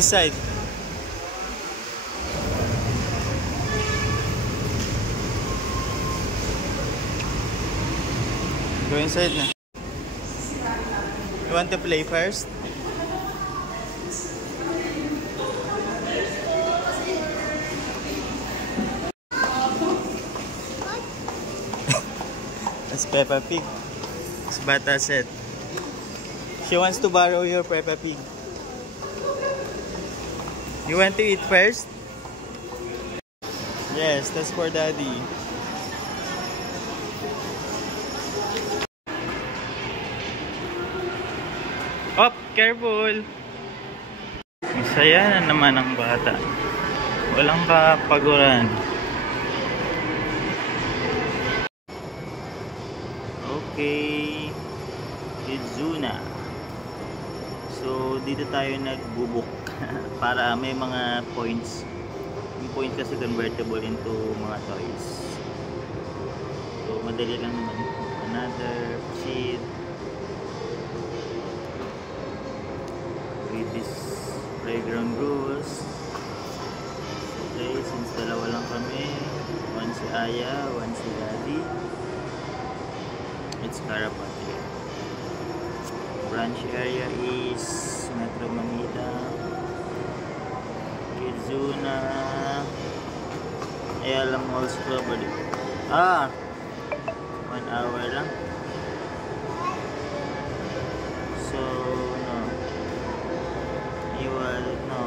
This side. Go inside na. You want to play first? That's Peppa Pig. It's Bata said. She wants to borrow your Peppa Pig. You want to eat first? Yes, that's for Daddy. Up, careful! Masaya na naman ang bata. Walang kapaguran. Okay. Kidzuna. So, dito tayo nagbubuk para may mga points. Yung point kasi convertible into mga toys. So, madali lang naman. Another proceed with this playground rules. Okay, since dalawa lang kami, one si Aya, one si Daddy. It's Carapat here. Branch area is Metro Manila, Kidzuna, Ayala Malls Globally. 1 hour lang. So, no. You will, no.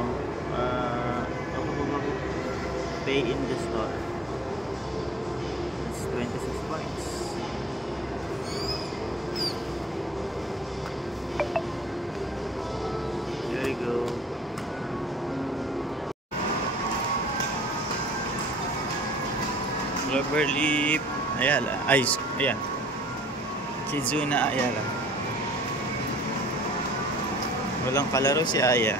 Pay in the store. It's 26 points. There you go. Cloverleaf Ayala. Ayan. Kidzuna Ayala. Walang kalaro si Aya.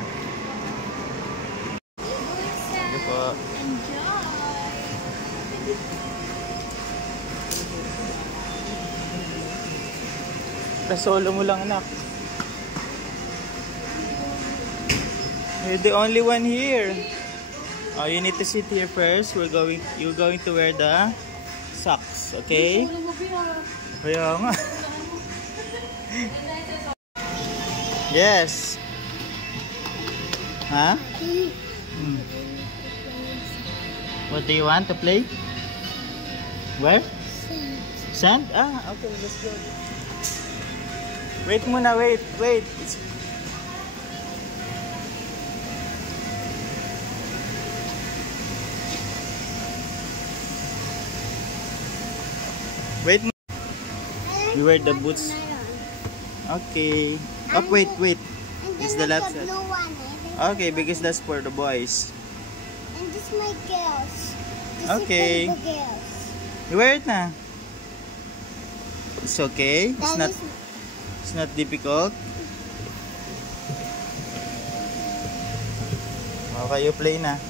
Ito po. Solo mo lang, anak. You're the only one here. Oh, you need to sit here first. You're going to wear the socks, okay? Kaya nga. Yes. Huh? What do you want to play? Where? Sand? Okay, let's go. Wait muna, wait. Wait. You wear the boots. Okay. Oh, wait. It's the left side. Okay, because that's for the boys. And this my girls. Okay. You wear it na. It's okay. It's not difficult. Okay, you play na.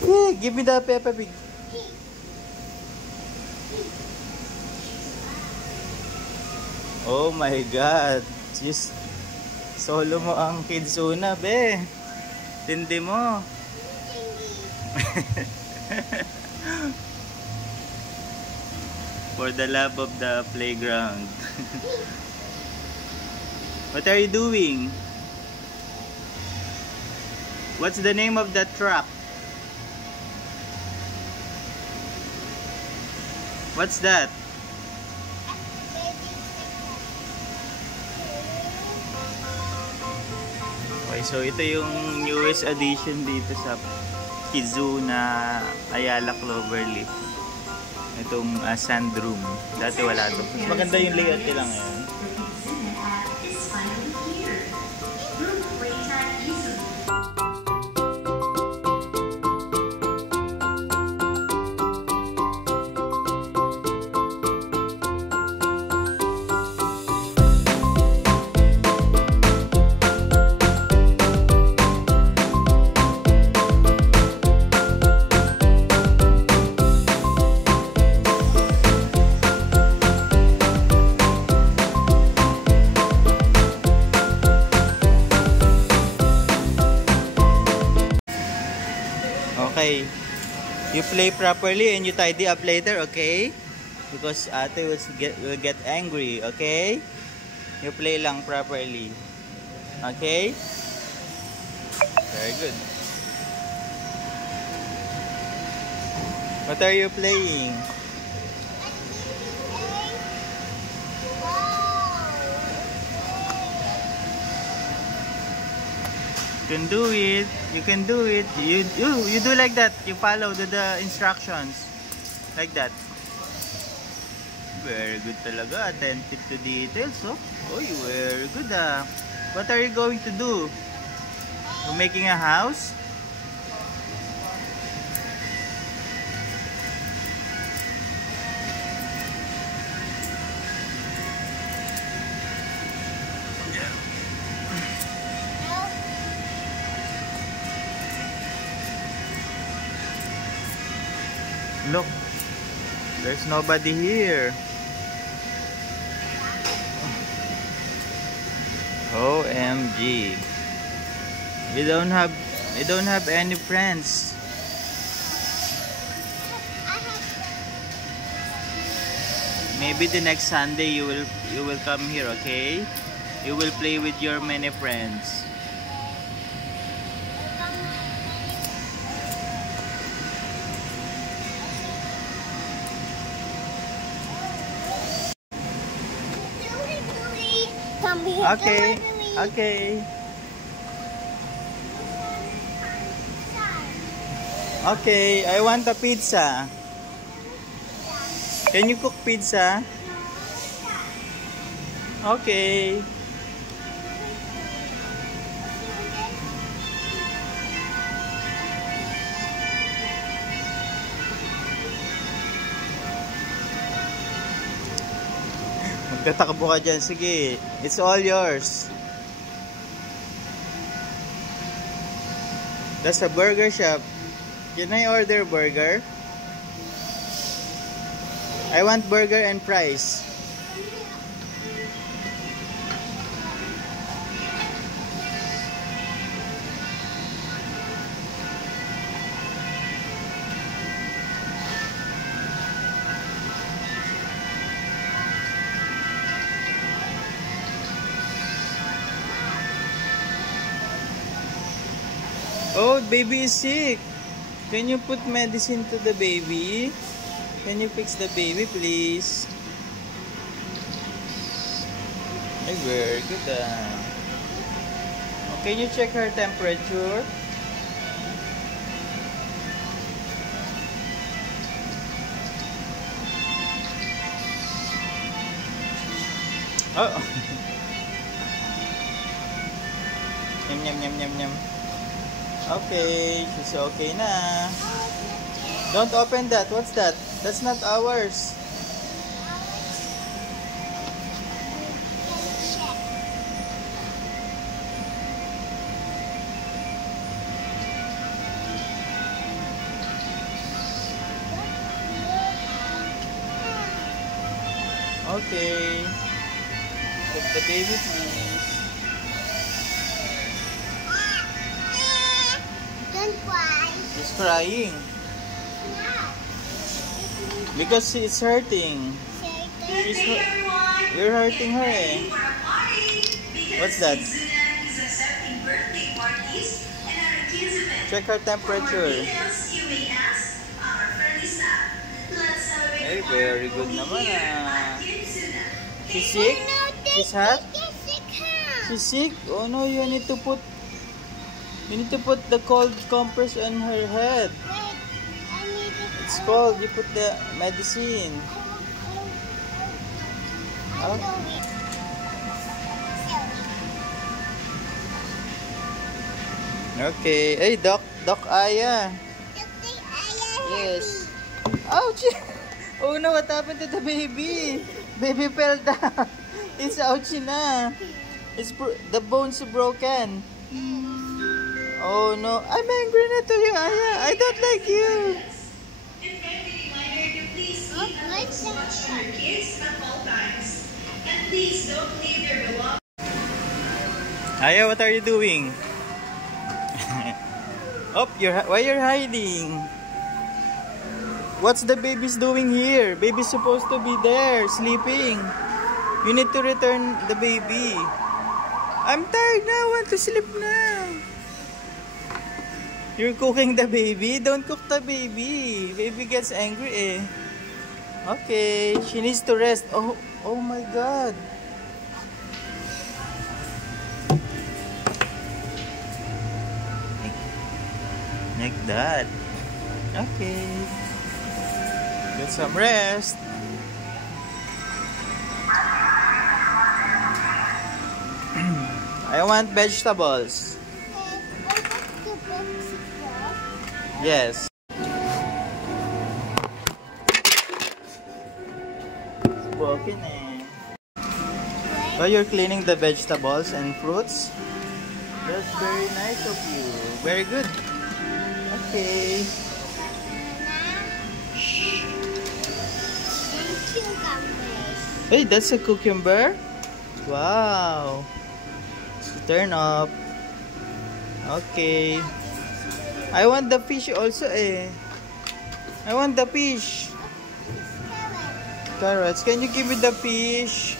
Hey, give me the Peppa Pig. Oh my God. Just solo mo ang Kidzuna, be. Tindi mo. For the love of the playground. What are you doing? What's the name of that truck? What's that? Okay, so ito yung newest addition dito sa Kidzuna Ayala Cloverleaf. Itong sand room. Dati wala to. Mas maganda yung layout nila ngayon. play properly and you tidy up later, okay? Because ate will get angry, okay? You play lang properly. Okay? Very good. What are you playing? You can do it. You can do it. You do like that. You follow the instructions. Like that. Very good talaga. Attentive to details, oh. Oh, very good ah. What are you going to do? You're making a house? Look, there's nobody here. OMG. We don't have any friends. Maybe the next Sunday you will come here, okay? You will play with your many friends. Okay, okay. Okay, I want a pizza. Can you cook pizza? Okay. Magtatakbo ka dyan. Sige. It's all yours. That's a burger shop. Can I order burger? I want burger and fries. Oh, baby is sick. Can you put medicine to the baby? Can you fix the baby, please? Ay, very good ah. Oh, can you check her temperature? Oh. Yum, yum, yum, yum, yum. Okay, she's okay na. Don't open that. What's that? That's not ours. Okay. Put the baby, please. Don't cry. She's crying. Because it's hurting. You're hurting her eh. What's that? Check her temperature. Hey, very good naman ah. She's sick? She's hot? She's sick? Oh no, you need to put the cold compress on her head. It's cold. You put the medicine. Oh. Okay. Hey, Doc Aya. Yes. Ouch! Oh no, what happened to the baby? Baby fell down. It's ouchy na. The bones are broken. Oh no, I'm angry na to you, Aya. I don't like you. Aya, what are you doing? Oh, why you're hiding? What's the baby's doing here? Baby's supposed to be there, sleeping. You need to return the baby. I'm tired now. I want to sleep now. You're cooking the baby? Don't cook the baby. Baby gets angry eh. Okay, she needs to rest. Oh my God. Like that. Okay. Get some rest. I want vegetables. Yes. It's broken eh. So you're cleaning the vegetables and fruits? That's very nice of you. Very good. Okay. Hey, that's a cucumber? Wow. So turn up. Okay. I want the fish also eh. I want the fish. Carrots. Can you give me the fish?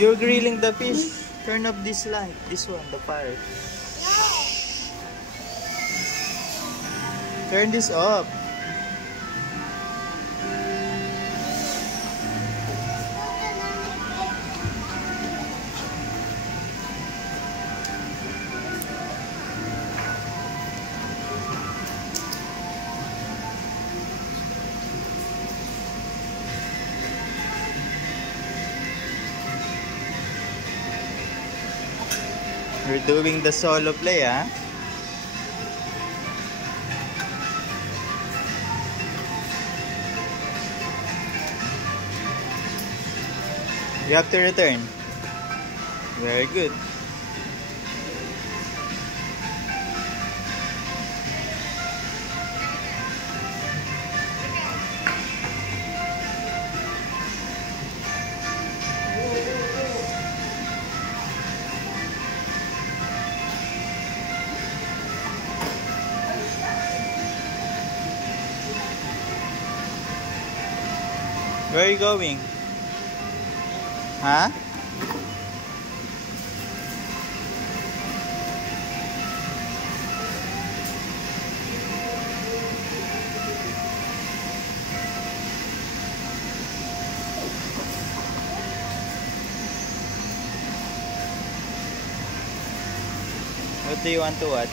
You're grilling the fish. Turn up this light. This one, the fire. Turn this up. We're doing the solo play, huh? You have to return. Very good. Where are you going? Huh? What do you want to watch?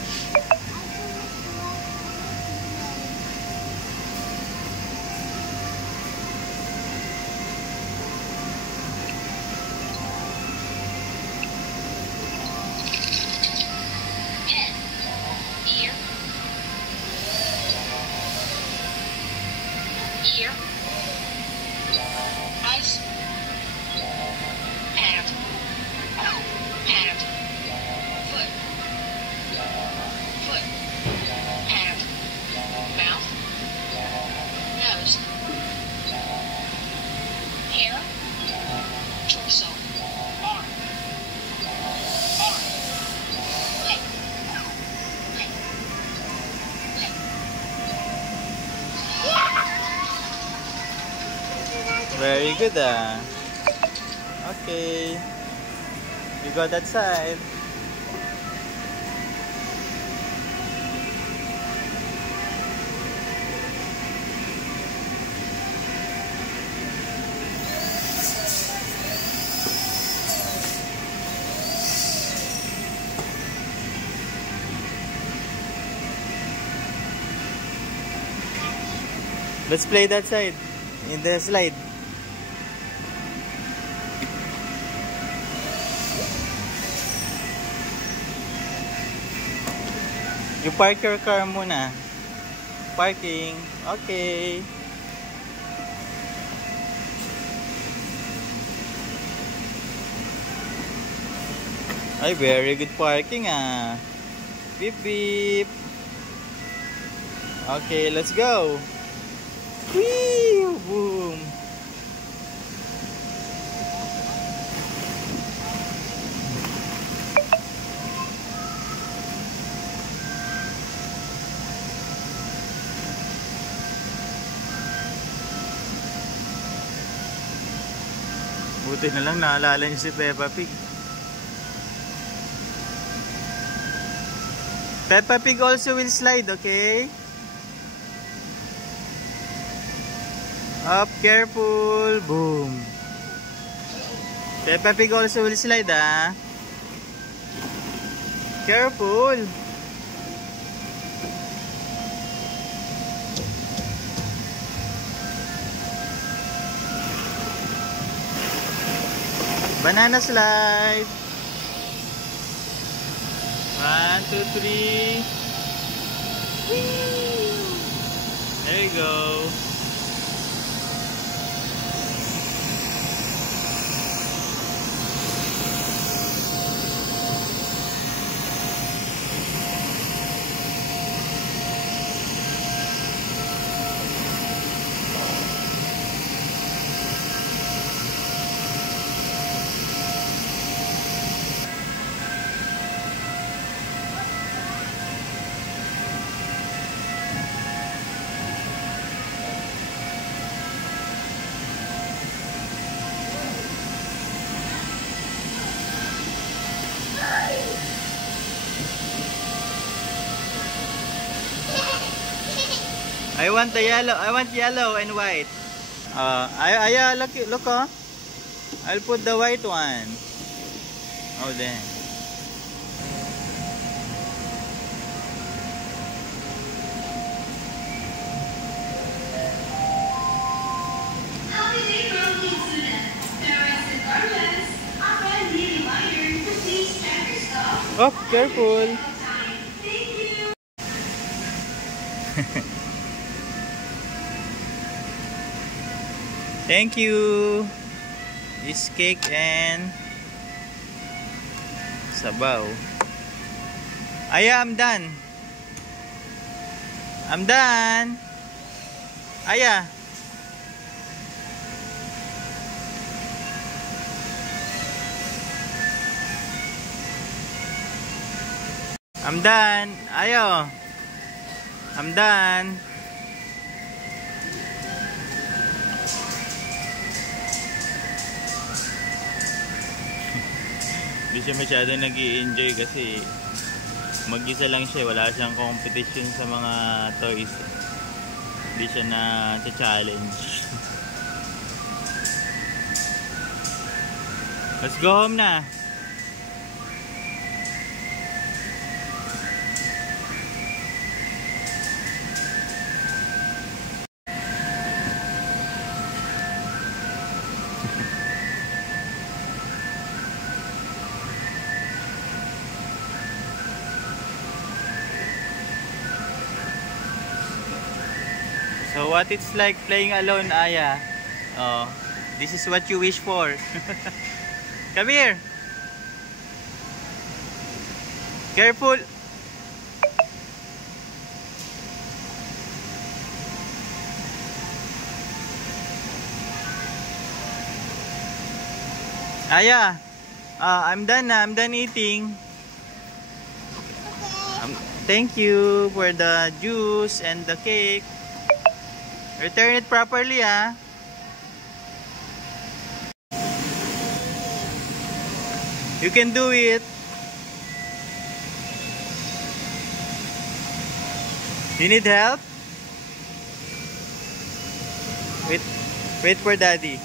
Very good ah. Okay. You go that side. Let's play that side. In the slide. You park your car muna. Parking. Okay. Ay, very good parking ah. Beep beep. Okay, let's go. Whee! Boom. Buti na lang naalala niyo si Peppa Pig. Peppa Pig also will slide, okay? Up, careful. Boom. Peppa Pig also will slide, ah. Careful. Banana slide. 1, 2, 3. There you go. I want the yellow. I want yellow and white. Look, oh. I'll put the white one. Oh, then. Happy day, Broken student. Parents and guardians, a friendly reminder to please check your stuff. Oh, careful. Thank you. Thank you. This cake and sabaw. Aya, I'm done. I'm done. Aya. I'm done. Ayo. I'm done. Hindi siya masyado nag-i-enjoy kasi mag-isa lang siya, wala siyang competition sa mga toys. Hindi siya na-challenge. Let's go home na. So what it's like playing alone, Aya? Oh, this is what you wish for. Come here. Careful. Aya, I'm done na. I'm done eating. Thank you for the juice and the cake. Return it properly, ah. You can do it. You need help? Wait for daddy.